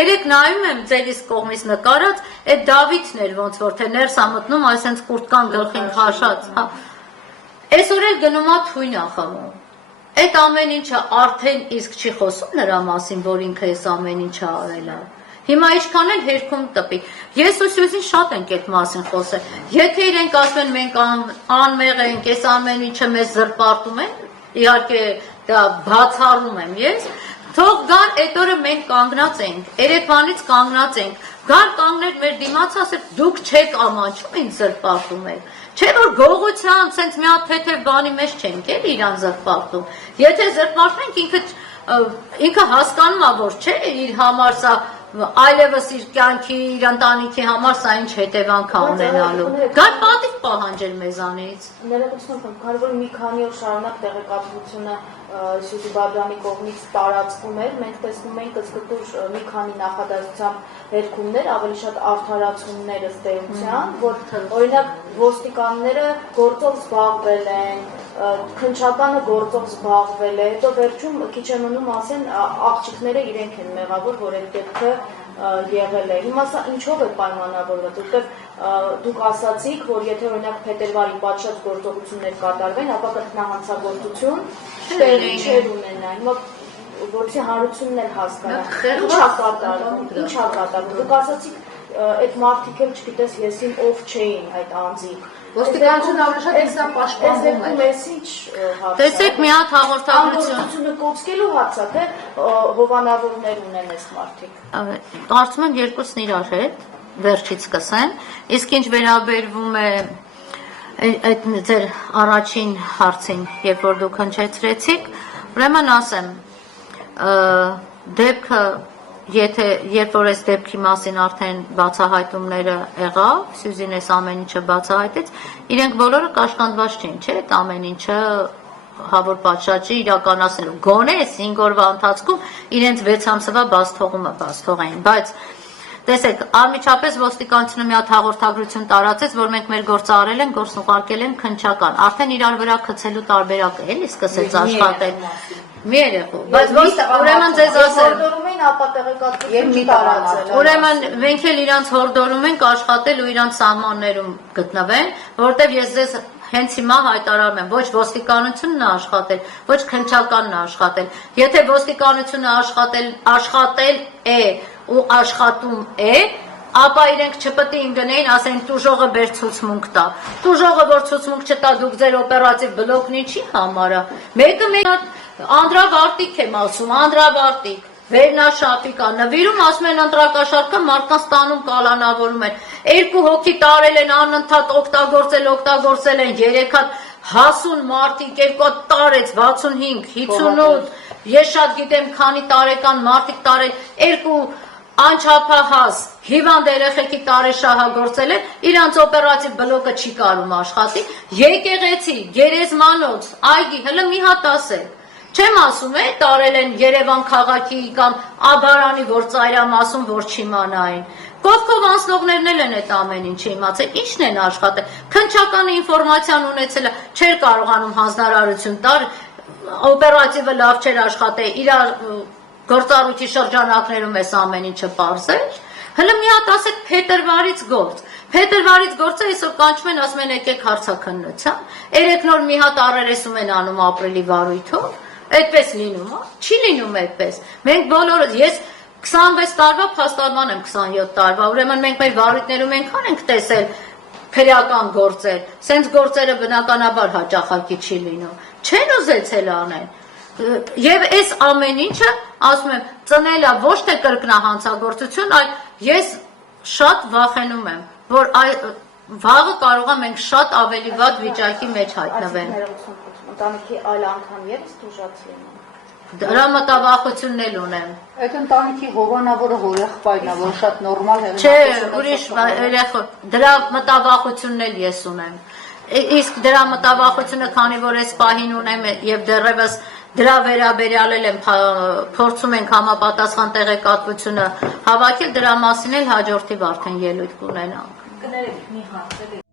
Երեք նայում եմ ձերիս կողմից նկարած, այդ Դավիթն էր ոնց որ թե ներս ա մտնում, այսենց կուրտկան գլխին քաշած, հա։ Այսօր էլ գնում ա թույն ա խմում։ Այդ ամեն ինչը արդեն իսկ չի խոսում նրա մասին, որ ինքը այս ամեն ինչը արել է։ Հիմա ինչքան էլ հերքում տպի։ Ես ու Սյուզին շատ ենք այդ մասին խոսել։ Եթե իրենք ասեն մենք անմեղ ենք, այս ամեն ինչը մեզ զրպարտում են, իհարկե դա բացառում եմ ես, թող գան այդ օրը մենք կանգնած ենք, երեկվանից կանգնած ենք, գան կանգներ մեր դիմաց ասել դուք չեք ամանչում ինձ զրպարտում եք։ Չէ որ գողության սենց մի հատ թեթև բանի մեջ չենք էլ իրան զրպարտում։ Եթե զրպարտենք ինքը հասկանում է որ չէ իր համար սա այլևս իր կյանքի, իր ընտանիքի համար սա ինչ հետևանք է ունենալու։ Գար պատիվ պահանջել մեզանից։ Ներողություն, քանի որ մի քանի օր շարունակ տեղեկատվությունը Սյուզի Բաբյանի կողմից տարածվում էր, մենք տեսնում ենք ըսկտուր մի քանի նախադասությամբ հերքումներ, ավելի շատ արդարացումներ ըստ էության, որ օրինակ ոստիկանները գործով զբաղվել են, քննչականը գործով զբաղվել է, հետո վերջում քիչ է մնում ասեն աղջիկները իրենք են մեղավոր, որ այդ դեպքը եղել է։ Հիմա սա ինչով է պայմանավորված, որովհետև դուք ասացիք, որ եթե օրինակ փետրվարի պատշաճ գործողություններ կատարվեն, ապա կրկնահանցագործություն չեր ունենա։ Հիմա որպեսզի հանրությունն էլ հասկանա, ինչ է կատարվում, դուք ասացիք այդ մարդիկ էլ չգիտես եսին ով չէին այդ անձիկ։ Ոստիկանությունը ավելի շատ էսա պաշտպանվում է։ Տեսեք մի հատ հաղորդագրություն կոծկելու հացա, թե հովանավորներ ունեն այս մարդիկ։ Կարծում եմ երկուսն իրար հետ, վերջից սկսեմ, իսկ ինչ վերաբերվում է այդ ձեր առաջին հարցին, երբ որ դուք հնչեցրեցիք, ուրեմն ասեմ, դեպքը երբ որ այս դեպքի մասին արդեն բացահայտումները եղավ, Սյուզին այս ամեն ինչը բացահայտեց, իրենք բոլորը կաշկանդված չէին, չէ՞, այդ ամեն ինչը հավոր պատշաճի իրականացնելու։ Գոնե այս 5 օրվա ընթացքում իրենց 6 ամսվա բացթողումը բացթողային, բայց տեսեք, անմիջապես ոստիկանությունը մի հատ հաղորդագրություն տարածեց, որ մենք մեր գործը արել ենք, գործ ուղարկել ենք քննչական, արդեն իրար վրա գցելու տարբերակ է, էլի սկսեց աշխատել։ Մի երեխու, բայց ուրեմն ձեզ ասեմ, հորդորում էին ապա տեղեկատվություն տարածել։ Ուրեմն մենք էլ իրանց հորդորում ենք աշխատել ու իրանց սահմաններում գտնվեն, որովհետև ես ձեզ հենց հիմա հայտարարում եմ, ոչ ոստիկանությունն է աշխատել, ոչ քննչականն է աշխատել։ Եթե ոստիկանությունը աշխատել է ու աշխատում է, ապա իրենք չպետք է գնային, ասեն տուժողը բեր ցուցմունք տա։ Տուժողը որ ցուցմունք չտա, դուք ձեր օպերատիվ բլոկն ինչի համար է։ Մեկը անդրավարտիկ եմ ասում, անդրավարտիկ, վերնաշապիկա, նվիրում ասում են ընտրակաշարքը մարդկանց տանում կալանավորում են, 2 հոգի տարել են անընդհատ օգտագործել են 3 հատ հասուն մարդիկ, 2 հատ տարեց 65, 58, ես շատ գիտեմ քանի տարեկան մարդիկ տարել, 2 անչափահաս, հիվանդ երեխեքի տարեշահագործել են, իրանց օպերատիվ բլոկը չի կարում աշխատի, եկեղեցի, գերեզմանոց, այգի, հələ մի հատ ասել։ Չեմ ասում է, տարել են Երևան քաղաքի կամ Աբարանի, որ ծայրամ ասում, որ չիմանային։ Կողքով անցնողներն էլ են այդ ամեն ինչը իմացել, ինչն են աշխատել։ Քննչականը ինֆորմացիան ունեցել է, չէր կարողանում հանձնարարություն տալ, օպերատիվը լավ չէր աշխատել, իր գործառույթի շրջանակներում էս ամեն ինչը պարզել։ Հələ մի հատ ասեք փետրվարից գործ։ Փետրվարից գործը այսօր կանչում են, ասում են եկեք հարցաքննության։ 3 նոր մի հատ առերեսում են անում ապրիլի վարույթով։ Այդպես լինում է, չի լինում այդպես։ Մենք բոլորը, ես 26 տարվա փաստաբան եմ 27 տարվա, ուրեմն մենք մեր վարույթներում այնքան ենք տեսել քրեական գործեր, սենց գործերը բնականաբար հաճախակի չի լինում։ Չեն ուզեցել անեն։ Եվ այս ամեն ինչը, ասում եմ, ծնել է ոչ թե կրկնահանցագործություն, այլ ես շատ վախենում եմ, որ վաղը կարող է մենք շատ ավելի վատ վիճակի մեջ հայտնվենք։ Ընտանիքի այլ անդամ ևս տուժած լինում։ Դրա մտավախությունն էլ ունեմ։ Այդ ընտանիքի հովանավորը հորեղբայրն է, որ շատ նորմալ հեղինակ։ Չէ, ուրիշ երեխա, դրա մտավախությունն էլ ես ունեմ։ Իսկ դրա մտավախությունը, քանի որ այս պահին ունեմ եւ դեռևս դրա վերաբերյալ եմ փորձում ենք համապատասխան տեղեկատվությունը հավաքել, դրա մասին էլ հաջորդիվ արդեն ելույթ կունենանք։ Կներեք մի հարց